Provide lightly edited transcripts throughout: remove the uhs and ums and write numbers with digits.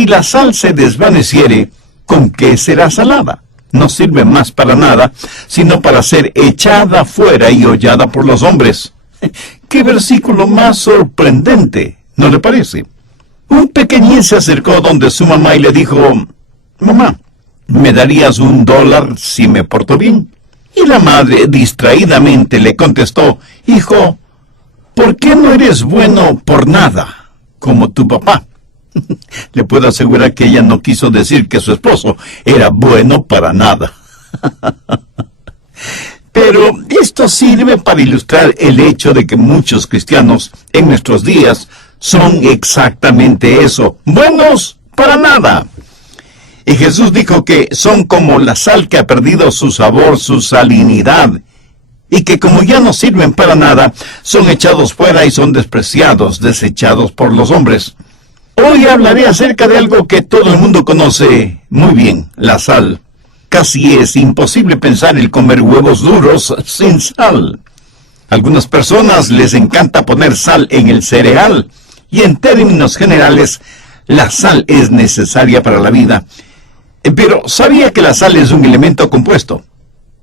si la sal se desvaneciere, ¿con qué será salada? No sirve más para nada, sino para ser echada fuera y hollada por los hombres. ¡Qué versículo más sorprendente! ¿No le parece? Un pequeñín se acercó donde su mamá y le dijo: «Mamá, ¿me darías $1 si me porto bien?». Y la madre distraídamente le contestó: «Hijo, ¿por qué no eres bueno por nada, como tu papá?». Le puedo asegurar que ella no quiso decir que su esposo era bueno para nada. Pero esto sirve para ilustrar el hecho de que muchos cristianos en nuestros días son exactamente eso, buenos para nada. Y Jesús dijo que son como la sal que ha perdido su sabor, su salinidad, y que como ya no sirven para nada, son echados fuera y son despreciados, desechados por los hombres. Hoy hablaré acerca de algo que todo el mundo conoce muy bien, la sal. Casi es imposible pensar en comer huevos duros sin sal. Algunas personas les encanta poner sal en el cereal, y en términos generales, la sal es necesaria para la vida. Pero ¿sabía que la sal es un elemento compuesto?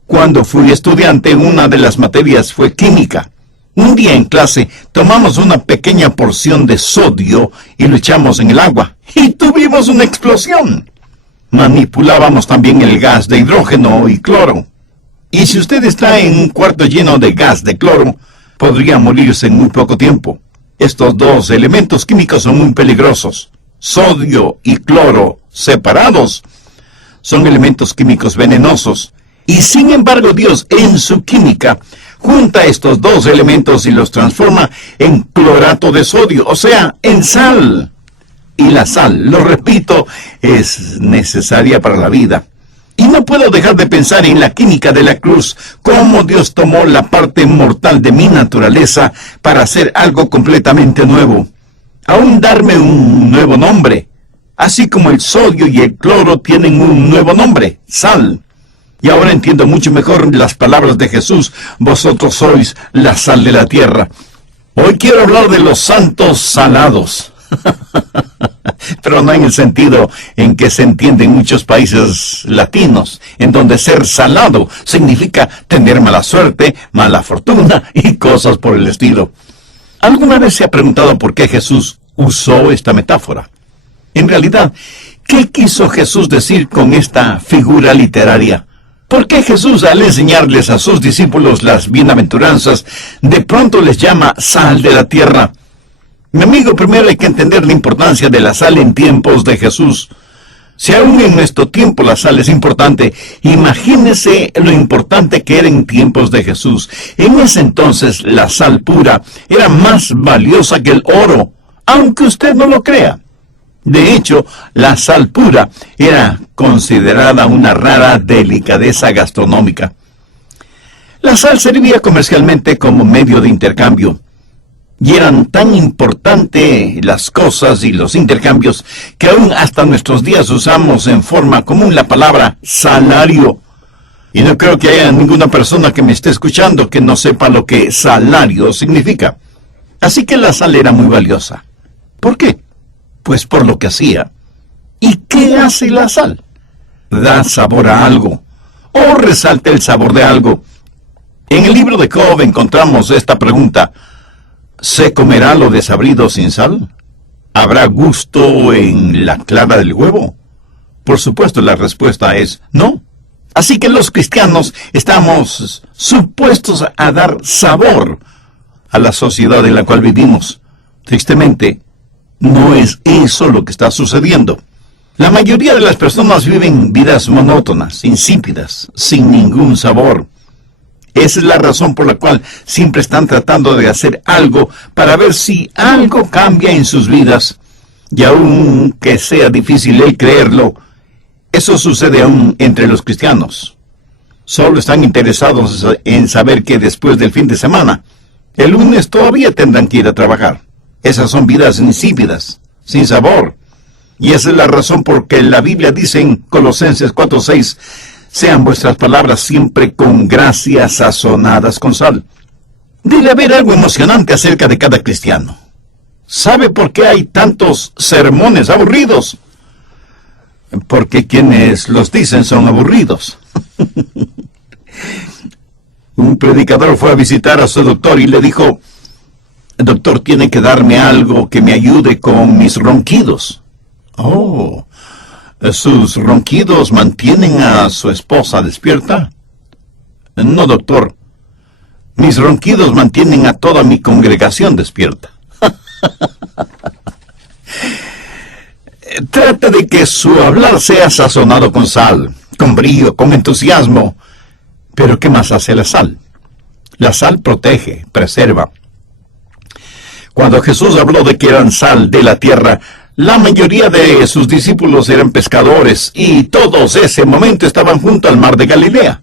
Cuando fui estudiante, una de las materias fue química. Un día en clase tomamos una pequeña porción de sodio y lo echamos en el agua, y tuvimos una explosión. Manipulábamos también el gas de hidrógeno y cloro. Y si usted está en un cuarto lleno de gas de cloro, podría morirse en muy poco tiempo. Estos dos elementos químicos son muy peligrosos. Sodio y cloro separados son elementos químicos venenosos. Y sin embargo, Dios en su química junta estos dos elementos y los transforma en clorato de sodio, o sea, en sal. Y la sal, lo repito, es necesaria para la vida. Y no puedo dejar de pensar en la química de la cruz, cómo Dios tomó la parte mortal de mi naturaleza para hacer algo completamente nuevo. Aún darme un nuevo nombre, así como el sodio y el cloro tienen un nuevo nombre, sal. Y ahora entiendo mucho mejor las palabras de Jesús: vosotros sois la sal de la tierra. Hoy quiero hablar de los santos salados. Pero no en el sentido en que se entiende en muchos países latinos, en donde ser salado significa tener mala suerte, mala fortuna y cosas por el estilo. ¿Alguna vez se ha preguntado por qué Jesús usó esta metáfora? En realidad, ¿qué quiso Jesús decir con esta figura literaria? ¿Por qué Jesús, al enseñarles a sus discípulos las bienaventuranzas, de pronto les llama sal de la tierra? Mi amigo, primero hay que entender la importancia de la sal en tiempos de Jesús. Si aún en nuestro tiempo la sal es importante, imagínese lo importante que era en tiempos de Jesús. En ese entonces la sal pura era más valiosa que el oro, aunque usted no lo crea. De hecho, la sal pura era considerada una rara delicadeza gastronómica. La sal servía comercialmente como medio de intercambio. Y eran tan importantes las cosas y los intercambios que aún hasta nuestros días usamos en forma común la palabra salario. Y no creo que haya ninguna persona que me esté escuchando que no sepa lo que salario significa. Así que la sal era muy valiosa. ¿Por qué? Pues por lo que hacía. ¿Y qué hace la sal? Da sabor a algo, o resalta el sabor de algo. En el libro de Job encontramos esta pregunta: ¿se comerá lo desabrido sin sal? ¿Habrá gusto en la clara del huevo? Por supuesto, la respuesta es no. Así que los cristianos estamos supuestos a dar sabor a la sociedad en la cual vivimos. Tristemente, no es eso lo que está sucediendo. La mayoría de las personas viven vidas monótonas, insípidas, sin ningún sabor. Esa es la razón por la cual siempre están tratando de hacer algo para ver si algo cambia en sus vidas. Y aunque sea difícil el creerlo, eso sucede aún entre los cristianos. Solo están interesados en saber que después del fin de semana, el lunes todavía tendrán que ir a trabajar. Esas son vidas insípidas, sin sabor. Y esa es la razón por que la Biblia dice en Colosenses 4:6, sean vuestras palabras siempre con gracia sazonadas con sal. Debe haber algo emocionante acerca de cada cristiano. ¿Sabe por qué hay tantos sermones aburridos? porque quienes los dicen son aburridos. Un predicador fue a visitar a su doctor y le dijo: doctor, tiene que darme algo que me ayude con mis ronquidos. Oh, ¿sus ronquidos mantienen a su esposa despierta? No, doctor. Mis ronquidos mantienen a toda mi congregación despierta. Trate de que su hablar sea sazonado con sal, con brío, con entusiasmo. Pero ¿qué más hace la sal? La sal protege, preserva. Cuando Jesús habló de que eran sal de la tierra, la mayoría de sus discípulos eran pescadores y todos ese momento estaban junto al mar de Galilea.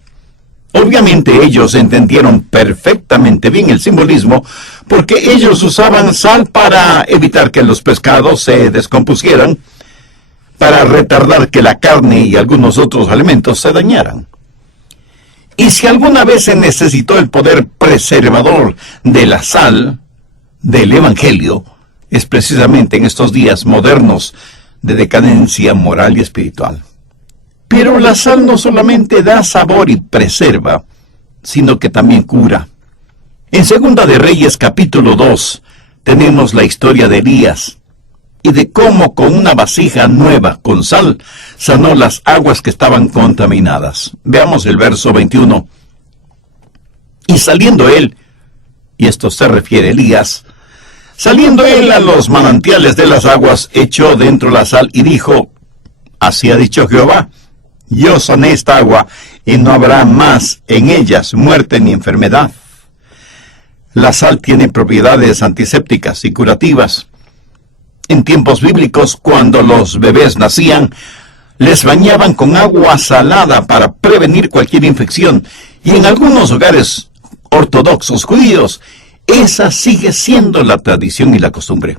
Obviamente ellos entendieron perfectamente bien el simbolismo, porque ellos usaban sal para evitar que los pescados se descompusieran, para retardar que la carne y algunos otros alimentos se dañaran. Y si alguna vez se necesitó el poder preservador de la sal, del Evangelio, es precisamente en estos días modernos de decadencia moral y espiritual. Pero la sal no solamente da sabor y preserva, sino que también cura. En Segunda de Reyes capítulo 2 tenemos la historia de Elías y de cómo con una vasija nueva con sal sanó las aguas que estaban contaminadas. Veamos el verso 21. Y saliendo él, y esto se refiere a Elías, saliendo él a los manantiales de las aguas, echó dentro la sal y dijo: así ha dicho Jehová, yo sané esta agua, y no habrá más en ellas muerte ni enfermedad. La sal tiene propiedades antisépticas y curativas. En tiempos bíblicos, cuando los bebés nacían, les bañaban con agua salada para prevenir cualquier infección, y en algunos hogares ortodoxos judíos, esa sigue siendo la tradición y la costumbre.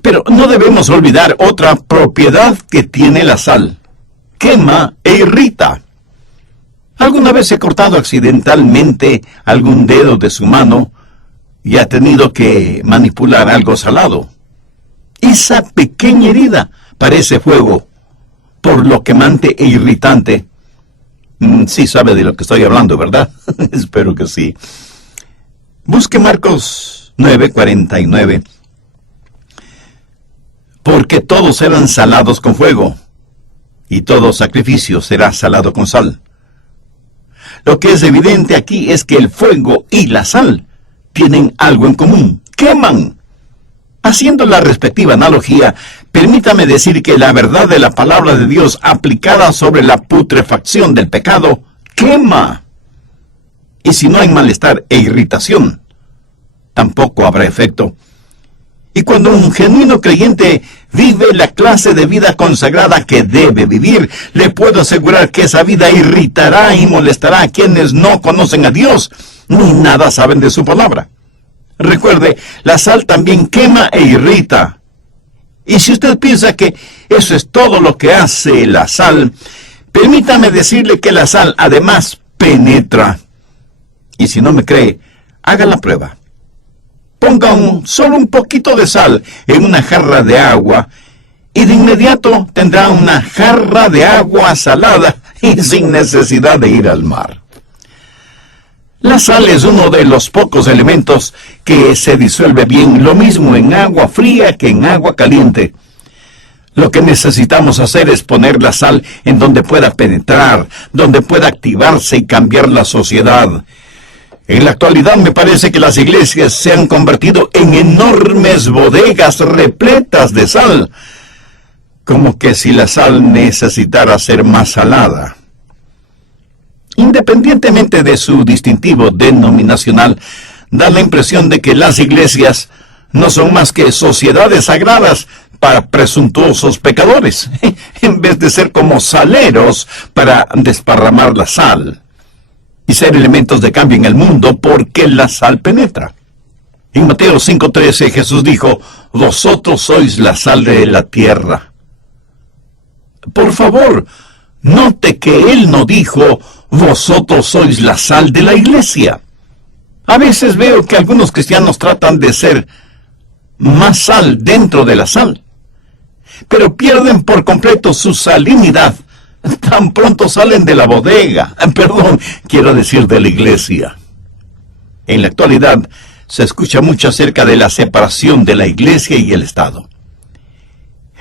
Pero no debemos olvidar otra propiedad que tiene la sal: quema e irrita. ¿Alguna vez he cortado accidentalmente algún dedo de su mano y ha tenido que manipular algo salado? Esa pequeña herida parece fuego, por lo quemante e irritante. Sí sabe de lo que estoy hablando, ¿verdad? Espero que sí. Busque Marcos 9:49. Porque todos serán salados con fuego, y todo sacrificio será salado con sal. Lo que es evidente aquí es que el fuego y la sal tienen algo en común: queman. Haciendo la respectiva analogía, permítame decir que la verdad de la palabra de Dios aplicada sobre la putrefacción del pecado quema. Y si no hay malestar e irritación, tampoco habrá efecto. Y cuando un genuino creyente vive la clase de vida consagrada que debe vivir, le puedo asegurar que esa vida irritará y molestará a quienes no conocen a Dios ni nada saben de su palabra. Recuerde, la sal también quema e irrita. Y si usted piensa que eso es todo lo que hace la sal, permítame decirle que la sal además penetra. Y si no me cree, haga la prueba. Ponga solo un poquito de sal en una jarra de agua y de inmediato tendrá una jarra de agua salada y sin necesidad de ir al mar. La sal es uno de los pocos elementos que se disuelve bien, lo mismo en agua fría que en agua caliente. Lo que necesitamos hacer es poner la sal en donde pueda penetrar, donde pueda activarse y cambiar la sociedad. En la actualidad me parece que las iglesias se han convertido en enormes bodegas repletas de sal, como que si la sal necesitara ser más salada. Independientemente de su distintivo denominacional, da la impresión de que las iglesias no son más que sociedades sagradas para presuntuosos pecadores, en vez de ser como saleros para desparramar la sal y ser elementos de cambio en el mundo, porque la sal penetra. En Mateo 5:13 Jesús dijo: vosotros sois la sal de la tierra. Por favor, note que Él no dijo: vosotros sois la sal de la iglesia. A veces veo que algunos cristianos tratan de ser más sal dentro de la sal. pero pierden por completo su salinidad tan pronto salen de la bodega, quiero decir de la iglesia. En la actualidad se escucha mucho acerca de la separación de la iglesia y el Estado.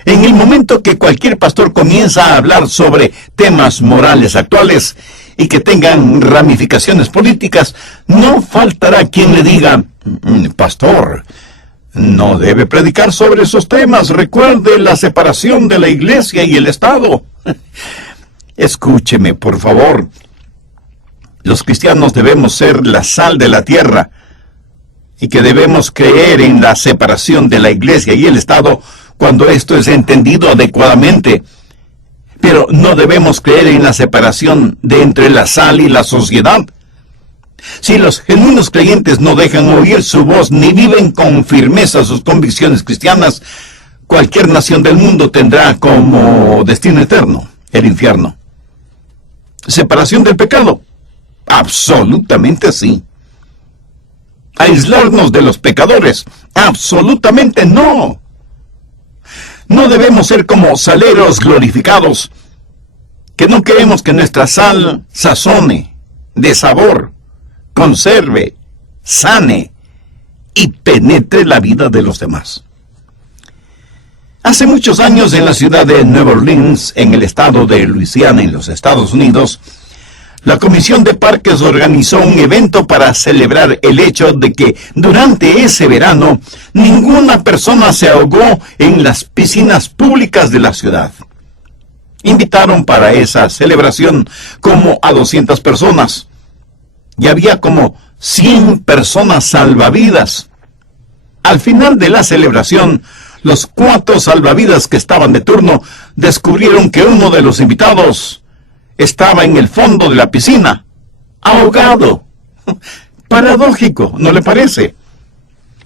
En el momento que cualquier pastor comienza a hablar sobre temas morales actuales y que tengan ramificaciones políticas, no faltará quien le diga: pastor, no debe predicar sobre esos temas, recuerde la separación de la iglesia y el Estado. Escúcheme, por favor. Los cristianos debemos ser la sal de la tierra y que debemos creer en la separación de la iglesia y el Estado cuando esto es entendido adecuadamente. Pero no debemos creer en la separación de entre la sal y la sociedad. Si los genuinos creyentes no dejan oír su voz ni viven con firmeza sus convicciones cristianas, cualquier nación del mundo tendrá como destino eterno el infierno. ¿Separación del pecado? Absolutamente sí. ¿Aislarnos de los pecadores? Absolutamente no. No debemos ser como saleros glorificados, que no queremos que nuestra sal sazone, dé sabor, conserve, sane y penetre la vida de los demás. Hace muchos años, en la ciudad de Nueva Orleans, en el estado de Luisiana, en los Estados Unidos, la Comisión de Parques organizó un evento para celebrar el hecho de que durante ese verano ninguna persona se ahogó en las piscinas públicas de la ciudad. Invitaron para esa celebración como a 200 personas y había como 100 personas salvavidas. Al final de la celebración, los 4 salvavidas que estaban de turno descubrieron que uno de los invitados estaba en el fondo de la piscina, ahogado. Paradójico, ¿no le parece?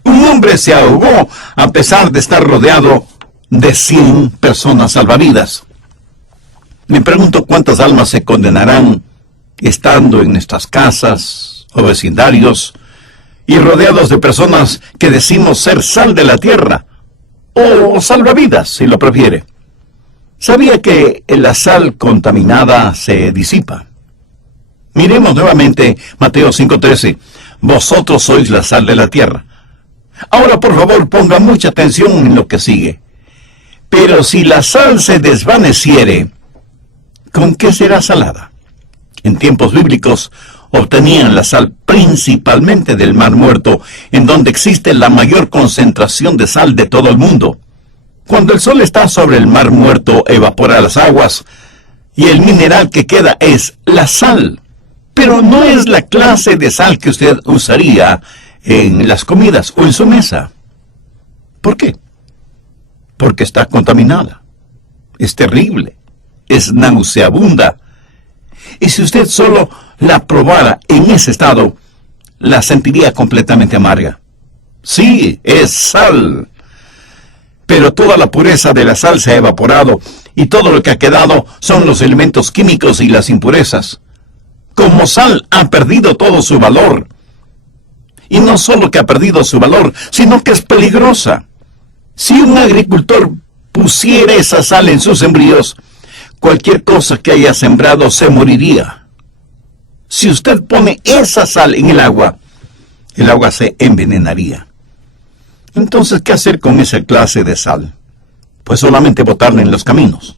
Un hombre se ahogó a pesar de estar rodeado de 100 personas salvavidas. Me pregunto cuántas almas se condenarán estando en nuestras casas o vecindarios y rodeados de personas que decimos ser sal de la tierra, o salvavidas, si lo prefiere. ¿Sabía que la sal contaminada se disipa? Miremos nuevamente Mateo 5:13. Vosotros sois la sal de la tierra. Ahora, por favor, ponga mucha atención en lo que sigue. Pero si la sal se desvaneciere, ¿con qué será salada? En tiempos bíblicos obtenían la sal principalmente del Mar Muerto, en donde existe la mayor concentración de sal de todo el mundo. Cuando el sol está sobre el Mar Muerto, evapora las aguas, y el mineral que queda es la sal. Pero no es la clase de sal que usted usaría en las comidas o en su mesa. ¿Por qué? Porque está contaminada. Es terrible. Es nauseabunda. Y si usted solo la probara en ese estado, la sentiría completamente amarga. Sí, es sal. Pero toda la pureza de la sal se ha evaporado, y todo lo que ha quedado son los elementos químicos y las impurezas. Como sal ha perdido todo su valor. Y no solo que ha perdido su valor, sino que es peligrosa. Si un agricultor pusiera esa sal en sus sembríos, cualquier cosa que haya sembrado se moriría. Si usted pone esa sal en el agua se envenenaría. Entonces, ¿qué hacer con esa clase de sal? Pues solamente botarla en los caminos.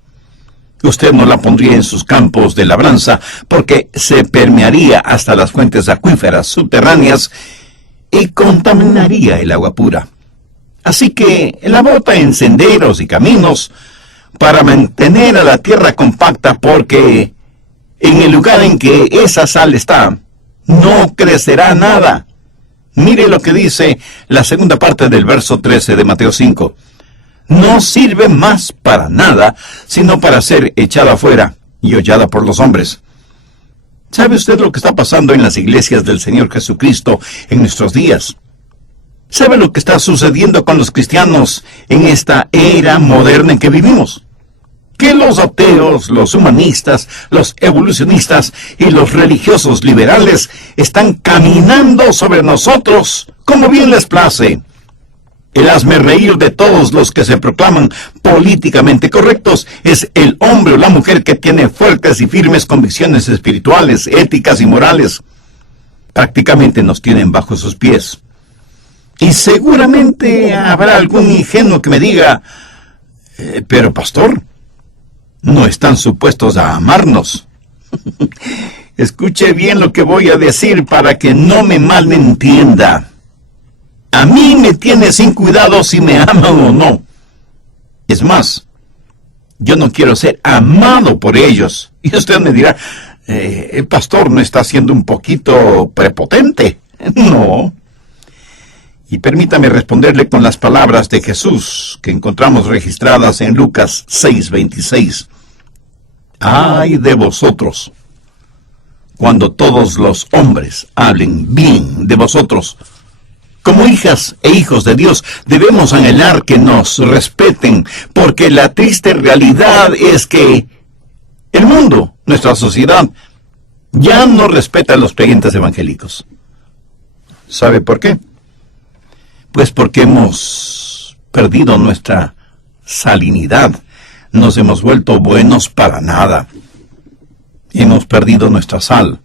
Usted no la pondría en sus campos de labranza porque se permearía hasta las fuentes acuíferas subterráneas y contaminaría el agua pura. Así que la bota en senderos y caminos para mantener a la tierra compacta, porque en el lugar en que esa sal está, no crecerá nada. Mire lo que dice la segunda parte del verso 13 de Mateo 5. No sirve más para nada, sino para ser echada afuera y hollada por los hombres. ¿Sabe usted lo que está pasando en las iglesias del Señor Jesucristo en nuestros días? ¿Sabe lo que está sucediendo con los cristianos en esta era moderna en que vivimos? Que los ateos, los humanistas, los evolucionistas y los religiosos liberales están caminando sobre nosotros como bien les place. El hazmerreír de todos los que se proclaman políticamente correctos es el hombre o la mujer que tiene fuertes y firmes convicciones espirituales, éticas y morales. Prácticamente nos tienen bajo sus pies. Y seguramente habrá algún ingenuo que me diga, pero pastor, no están supuestos a amarnos. Escuche bien lo que voy a decir para que no me malentienda. A mí me tiene sin cuidado si me aman o no. Es más, yo no quiero ser amado por ellos. Y usted me dirá, el pastor no está siendo un poquito prepotente. No. Y permítame responderle con las palabras de Jesús que encontramos registradas en Lucas 6:26. ¡Ay de vosotros! Cuando todos los hombres hablen bien de vosotros. Como hijas e hijos de Dios, debemos anhelar que nos respeten, porque la triste realidad es que el mundo, nuestra sociedad, ya no respeta a los creyentes evangélicos. ¿Sabe por qué? Pues porque hemos perdido nuestra salinidad, nos hemos vuelto buenos para nada, hemos perdido nuestra sal.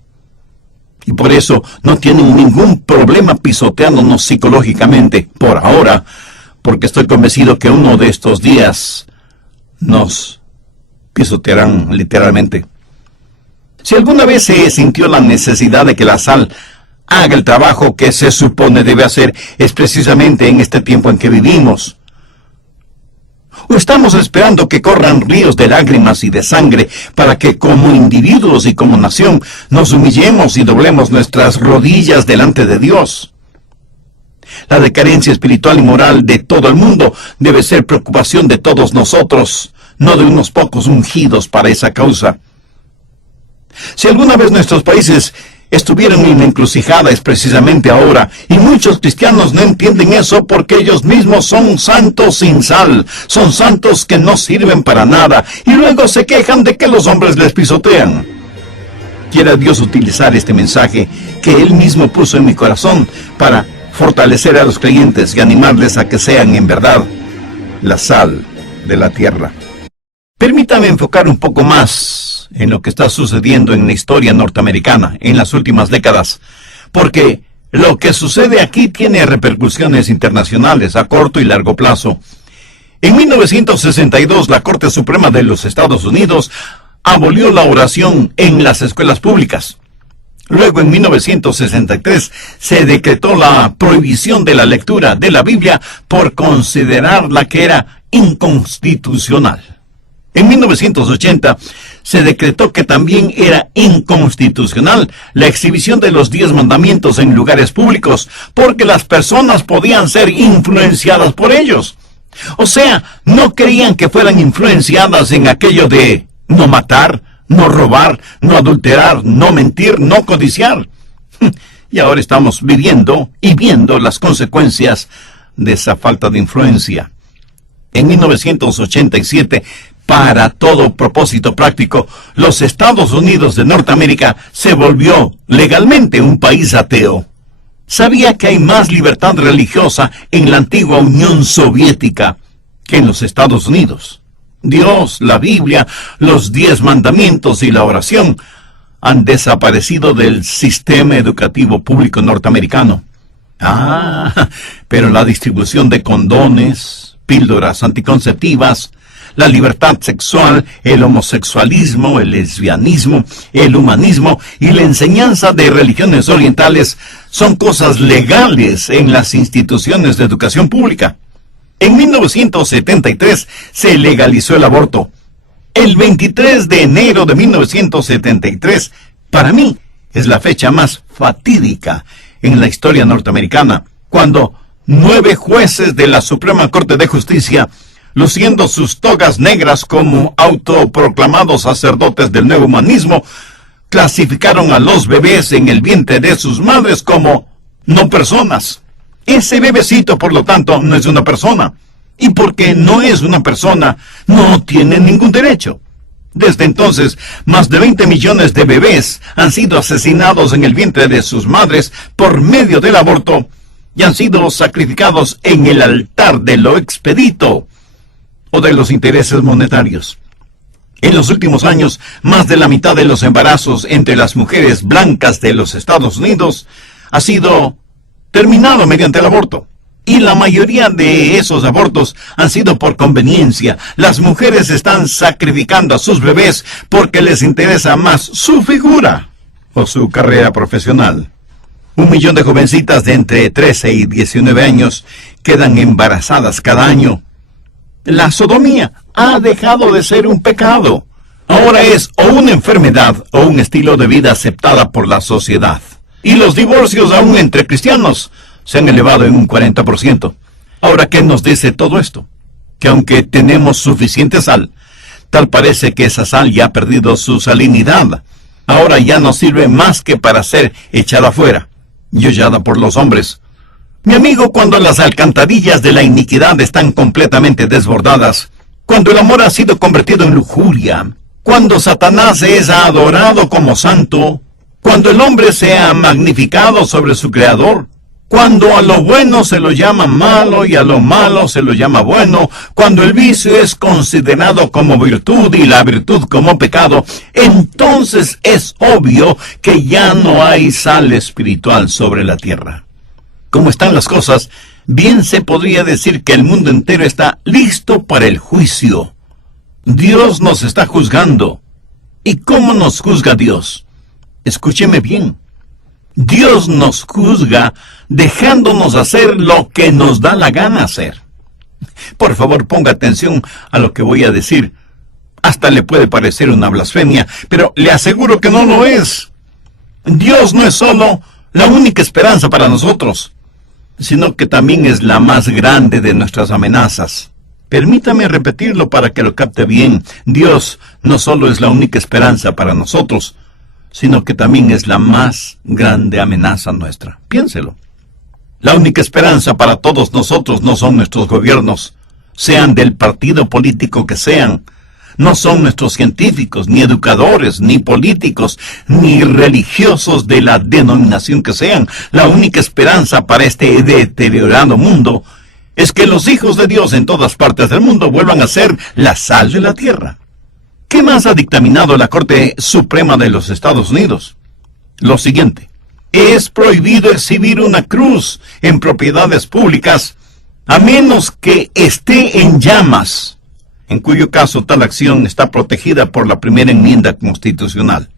Y por eso no tienen ningún problema pisoteándonos psicológicamente, por ahora, porque estoy convencido que uno de estos días nos pisotearán literalmente. Si alguna vez se sintió la necesidad de que la sal haga el trabajo que se supone debe hacer, es precisamente en este tiempo en que vivimos. ¿O estamos esperando que corran ríos de lágrimas y de sangre para que como individuos y como nación nos humillemos y doblemos nuestras rodillas delante de Dios? La decadencia espiritual y moral de todo el mundo debe ser preocupación de todos nosotros, no de unos pocos ungidos para esa causa. Si alguna vez nuestros países estuvieron en la encrucijada es precisamente ahora, y muchos cristianos no entienden eso porque ellos mismos son santos sin sal, son santos que no sirven para nada, y luego se quejan de que los hombres les pisotean. Quiera Dios utilizar este mensaje que Él mismo puso en mi corazón para fortalecer a los creyentes y animarles a que sean en verdad la sal de la tierra. Permítame enfocar un poco más en lo que está sucediendo en la historia norteamericana en las últimas décadas, porque lo que sucede aquí tiene repercusiones internacionales a corto y largo plazo. En 1962, la Corte Suprema de los Estados Unidos abolió la oración en las escuelas públicas. Luego, en 1963, se decretó la prohibición de la lectura de la Biblia por considerarla que era inconstitucional. En 1980 se decretó que también era inconstitucional la exhibición de los 10 mandamientos en lugares públicos, porque las personas podían ser influenciadas por ellos. O sea, no querían que fueran influenciadas en aquello de no matar, no robar, no adulterar, no mentir, no codiciar. Y ahora estamos viviendo y viendo las consecuencias de esa falta de influencia. En 1987, para todo propósito práctico, los Estados Unidos de Norteamérica se volvió legalmente un país ateo. ¿Sabía que hay más libertad religiosa en la antigua Unión Soviética que en los Estados Unidos? Dios, la Biblia, los 10 mandamientos y la oración han desaparecido del sistema educativo público norteamericano. Pero la distribución de condones, píldoras anticonceptivas, la libertad sexual, el homosexualismo, el lesbianismo, el humanismo y la enseñanza de religiones orientales son cosas legales en las instituciones de educación pública. En 1973 se legalizó el aborto. El 23 de enero de 1973, para mí, es la fecha más fatídica en la historia norteamericana, cuando 9 jueces de la Suprema Corte de Justicia, luciendo sus togas negras como autoproclamados sacerdotes del nuevo humanismo, clasificaron a los bebés en el vientre de sus madres como no personas. Ese bebecito, por lo tanto, no es una persona. Y porque no es una persona, no tiene ningún derecho. Desde entonces, más de 20 millones de bebés han sido asesinados en el vientre de sus madres por medio del aborto, y han sido sacrificados en el altar de lo expedito o de los intereses monetarios. En los últimos años, más de la mitad de los embarazos entre las mujeres blancas de los Estados Unidos ha sido terminado mediante el aborto. Y la mayoría de esos abortos han sido por conveniencia. Las mujeres están sacrificando a sus bebés porque les interesa más su figura o su carrera profesional. 1 millón de jovencitas de entre 13 y 19 años quedan embarazadas cada año. La sodomía ha dejado de ser un pecado. Ahora es o una enfermedad o un estilo de vida aceptada por la sociedad. Y los divorcios aún entre cristianos se han elevado en un 40%. Ahora, ¿qué nos dice todo esto? Que aunque tenemos suficiente sal, tal parece que esa sal ya ha perdido su salinidad. Ahora ya no sirve más que para ser echada afuera y hollada por los hombres. Mi amigo, cuando las alcantarillas de la iniquidad están completamente desbordadas, cuando el amor ha sido convertido en lujuria, cuando Satanás es adorado como santo, cuando el hombre se ha magnificado sobre su creador, cuando a lo bueno se lo llama malo y a lo malo se lo llama bueno, cuando el vicio es considerado como virtud y la virtud como pecado, entonces es obvio que ya no hay sal espiritual sobre la tierra. Como están las cosas, bien se podría decir que el mundo entero está listo para el juicio. Dios nos está juzgando. ¿Y cómo nos juzga Dios? Escúcheme bien. Dios nos juzga dejándonos hacer lo que nos da la gana hacer. Por favor, ponga atención a lo que voy a decir. Hasta le puede parecer una blasfemia, pero le aseguro que no lo es. Dios no es solo la única esperanza para nosotros, sino que también es la más grande de nuestras amenazas. Permítame repetirlo para que lo capte bien. Dios no solo es la única esperanza para nosotros, sino que también es la más grande amenaza nuestra. Piénselo. La única esperanza para todos nosotros no son nuestros gobiernos, sean del partido político que sean. No son nuestros científicos, ni educadores, ni políticos, ni religiosos de la denominación que sean. La única esperanza para este deteriorado mundo es que los hijos de Dios en todas partes del mundo vuelvan a ser la sal de la tierra. ¿Qué más ha dictaminado la Corte Suprema de los Estados Unidos? Lo siguiente: es prohibido exhibir una cruz en propiedades públicas a menos que esté en llamas, en cuyo caso tal acción está protegida por la primera enmienda constitucional.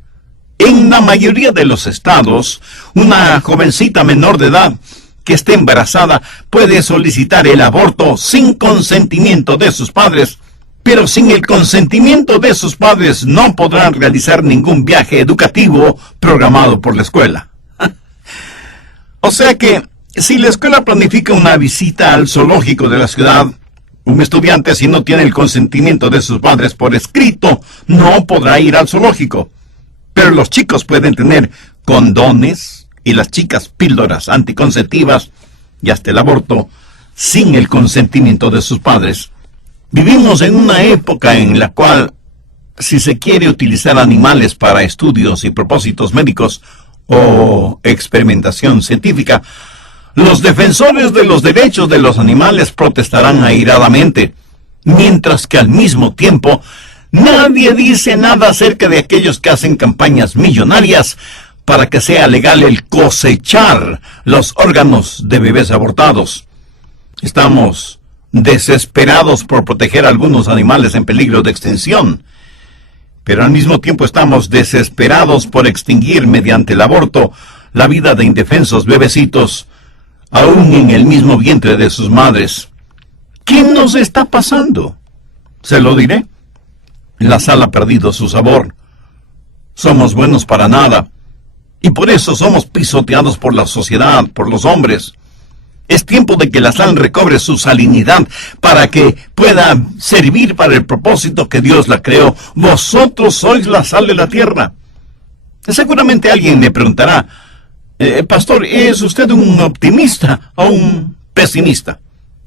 En la mayoría de los estados, una jovencita menor de edad que esté embarazada puede solicitar el aborto sin consentimiento de sus padres, pero sin el consentimiento de sus padres no podrán realizar ningún viaje educativo programado por la escuela. O sea que, si la escuela planifica una visita al zoológico de la ciudad, un estudiante, si no tiene el consentimiento de sus padres por escrito, no podrá ir al zoológico. Pero los chicos pueden tener condones y las chicas píldoras anticonceptivas y hasta el aborto sin el consentimiento de sus padres. Vivimos en una época en la cual, si se quiere utilizar animales para estudios y propósitos médicos o experimentación científica, los defensores de los derechos de los animales protestarán airadamente, mientras que al mismo tiempo nadie dice nada acerca de aquellos que hacen campañas millonarias para que sea legal el cosechar los órganos de bebés abortados. Estamos desesperados por proteger a algunos animales en peligro de extinción, pero al mismo tiempo estamos desesperados por extinguir mediante el aborto la vida de indefensos bebecitos, aún en el mismo vientre de sus madres. ¿Qué nos está pasando? Se lo diré. La sal ha perdido su sabor. Somos buenos para nada, y por eso somos pisoteados por la sociedad, por los hombres. Es tiempo de que la sal recobre su salinidad para que pueda servir para el propósito que Dios la creó. Vosotros sois la sal de la tierra. Seguramente alguien me preguntará: pastor, ¿es usted un optimista o un pesimista?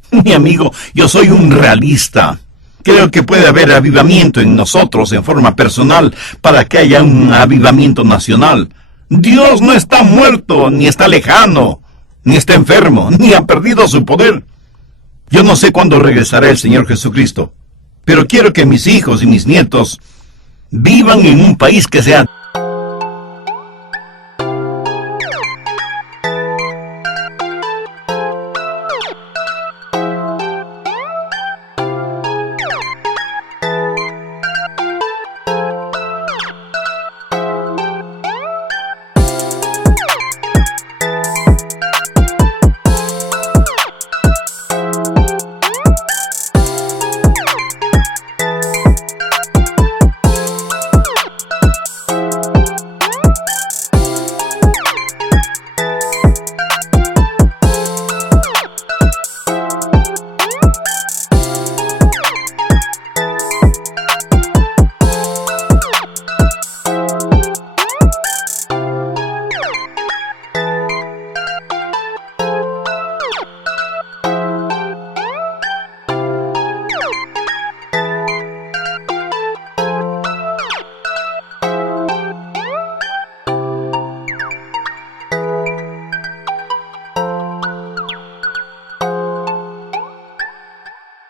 Mi amigo, yo soy un realista. Creo que puede haber avivamiento en nosotros en forma personal para que haya un avivamiento nacional. Dios no está muerto ni está lejano. ni está enfermo, ni ha perdido su poder. Yo no sé cuándo regresará el Señor Jesucristo, pero quiero que mis hijos y mis nietos vivan en un país que sea...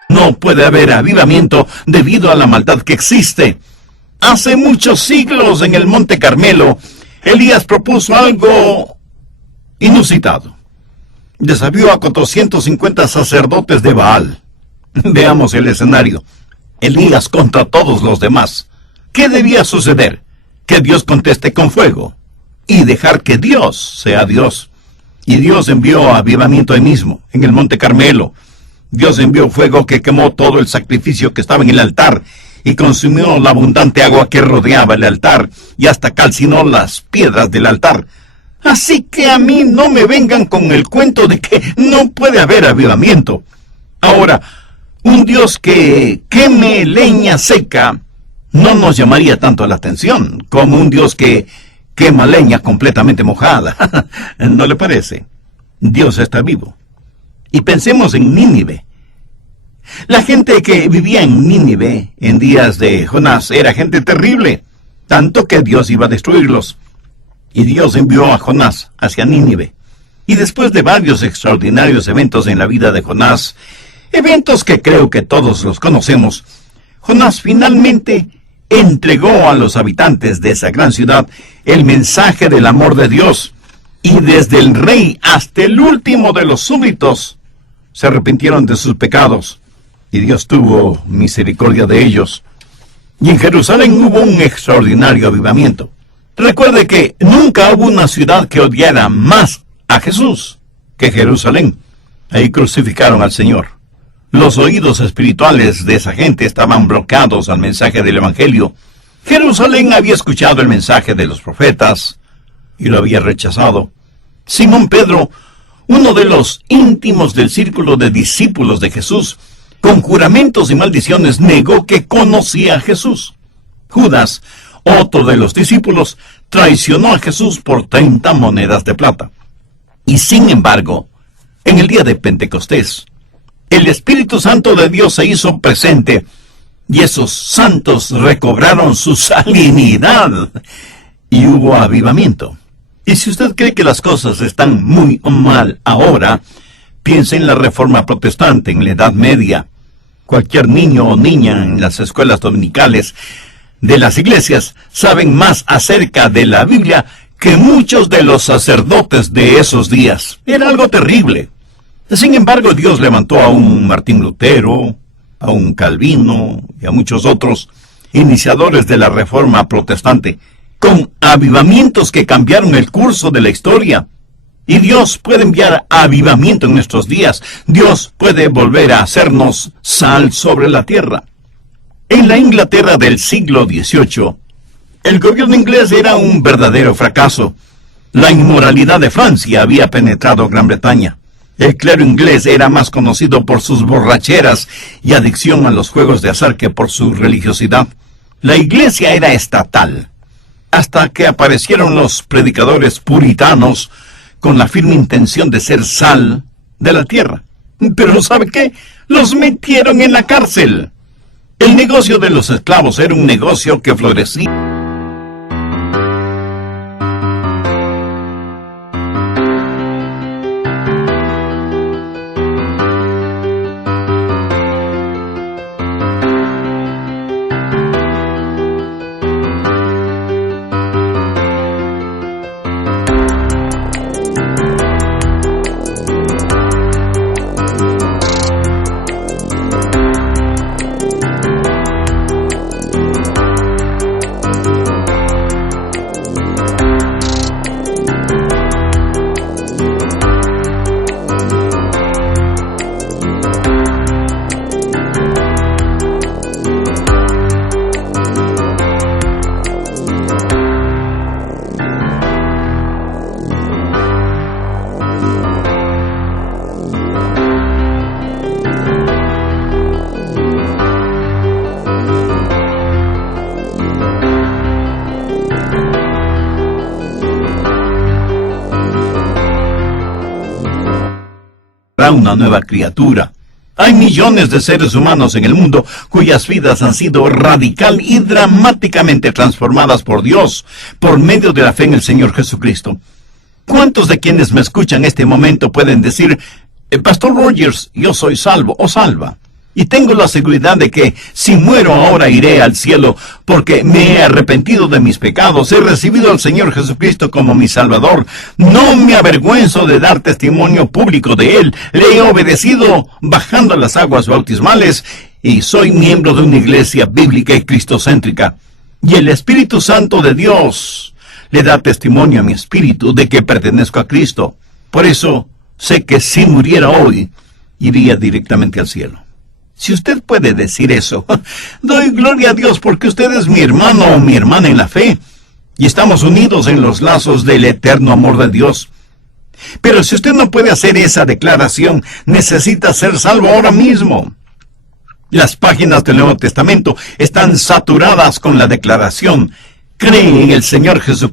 No puede haber avivamiento debido a la maldad que existe. Hace muchos siglos en el Monte Carmelo, Elías propuso algo inusitado. Desafió a 450 sacerdotes de Baal. Veamos el escenario. Elías contra todos los demás. ¿Qué debía suceder? Que Dios conteste con fuego y dejar que Dios sea Dios. Y Dios envió avivamiento ahí mismo, en el Monte Carmelo. Dios envió fuego que quemó todo el sacrificio que estaba en el altar y consumió la abundante agua que rodeaba el altar y hasta calcinó las piedras del altar. Así que a mí no me vengan con el cuento de que no puede haber avivamiento. Ahora, un Dios que queme leña seca no nos llamaría tanto la atención como un Dios que quema leña completamente mojada. ¿No le parece? Dios está vivo. Y pensemos en Nínive. La gente que vivía en Nínive en días de Jonás era gente terrible, tanto que Dios iba a destruirlos. Y Dios envió a Jonás hacia Nínive. Y después de varios extraordinarios eventos en la vida de Jonás, eventos que creo que todos los conocemos, Jonás finalmente entregó a los habitantes de esa gran ciudad el mensaje del amor de Dios. Y desde el rey hasta el último de los súbditos se arrepintieron de sus pecados, y Dios tuvo misericordia de ellos. Y en Jerusalén hubo un extraordinario avivamiento. Recuerde que nunca hubo una ciudad que odiara más a Jesús que Jerusalén. Ahí crucificaron al Señor. Los oídos espirituales de esa gente estaban bloqueados al mensaje del Evangelio. Jerusalén había escuchado el mensaje de los profetas y lo había rechazado. Simón Pedro, uno de los íntimos del círculo de discípulos de Jesús, con juramentos y maldiciones negó que conocía a Jesús. Judas, otro de los discípulos, traicionó a Jesús por 30 monedas de plata. Y sin embargo, en el día de Pentecostés, el Espíritu Santo de Dios se hizo presente, y esos santos recobraron su salinidad, y hubo avivamiento. Y si usted cree que las cosas están muy mal ahora, piense en la Reforma Protestante en la Edad Media. Cualquier niño o niña en las escuelas dominicales de las iglesias saben más acerca de la Biblia que muchos de los sacerdotes de esos días. Era algo terrible. Sin embargo, Dios levantó a un Martín Lutero, a un Calvino y a muchos otros iniciadores de la Reforma Protestante, con avivamientos que cambiaron el curso de la historia. Y Dios puede enviar avivamiento en nuestros días. Dios puede volver a hacernos sal sobre la tierra. En la Inglaterra del siglo XVIII, el gobierno inglés era un verdadero fracaso. La inmoralidad de Francia había penetrado Gran Bretaña. El clero inglés era más conocido por sus borracheras y adicción a los juegos de azar que por su religiosidad. La iglesia era estatal, hasta que aparecieron los predicadores puritanos con la firme intención de ser sal de la tierra. Pero ¿sabe qué? Los metieron en la cárcel. El negocio de los esclavos era un negocio que florecía. una nueva criatura. Hay millones de seres humanos en el mundo cuyas vidas han sido radical y dramáticamente transformadas por Dios por medio de la fe en el Señor Jesucristo. ¿Cuántos de quienes me escuchan en este momento pueden decir, Pastor Rogers, yo soy salvo o salva? Y tengo la seguridad de que si muero ahora iré al cielo porque me he arrepentido de mis pecados, he recibido al Señor Jesucristo como mi Salvador. No me avergüenzo de dar testimonio público de Él. Le he obedecido bajando las aguas bautismales y soy miembro de una iglesia bíblica y cristocéntrica. Y el Espíritu Santo de Dios le da testimonio a mi espíritu de que pertenezco a Cristo. Por eso sé que si muriera hoy, iría directamente al cielo. Si usted puede decir eso, doy gloria a Dios porque usted es mi hermano o mi hermana en la fe y estamos unidos en los lazos del eterno amor de Dios. Pero si usted no puede hacer esa declaración, necesita ser salvo ahora mismo. Las páginas del Nuevo Testamento están saturadas con la declaración: cree en el Señor Jesucristo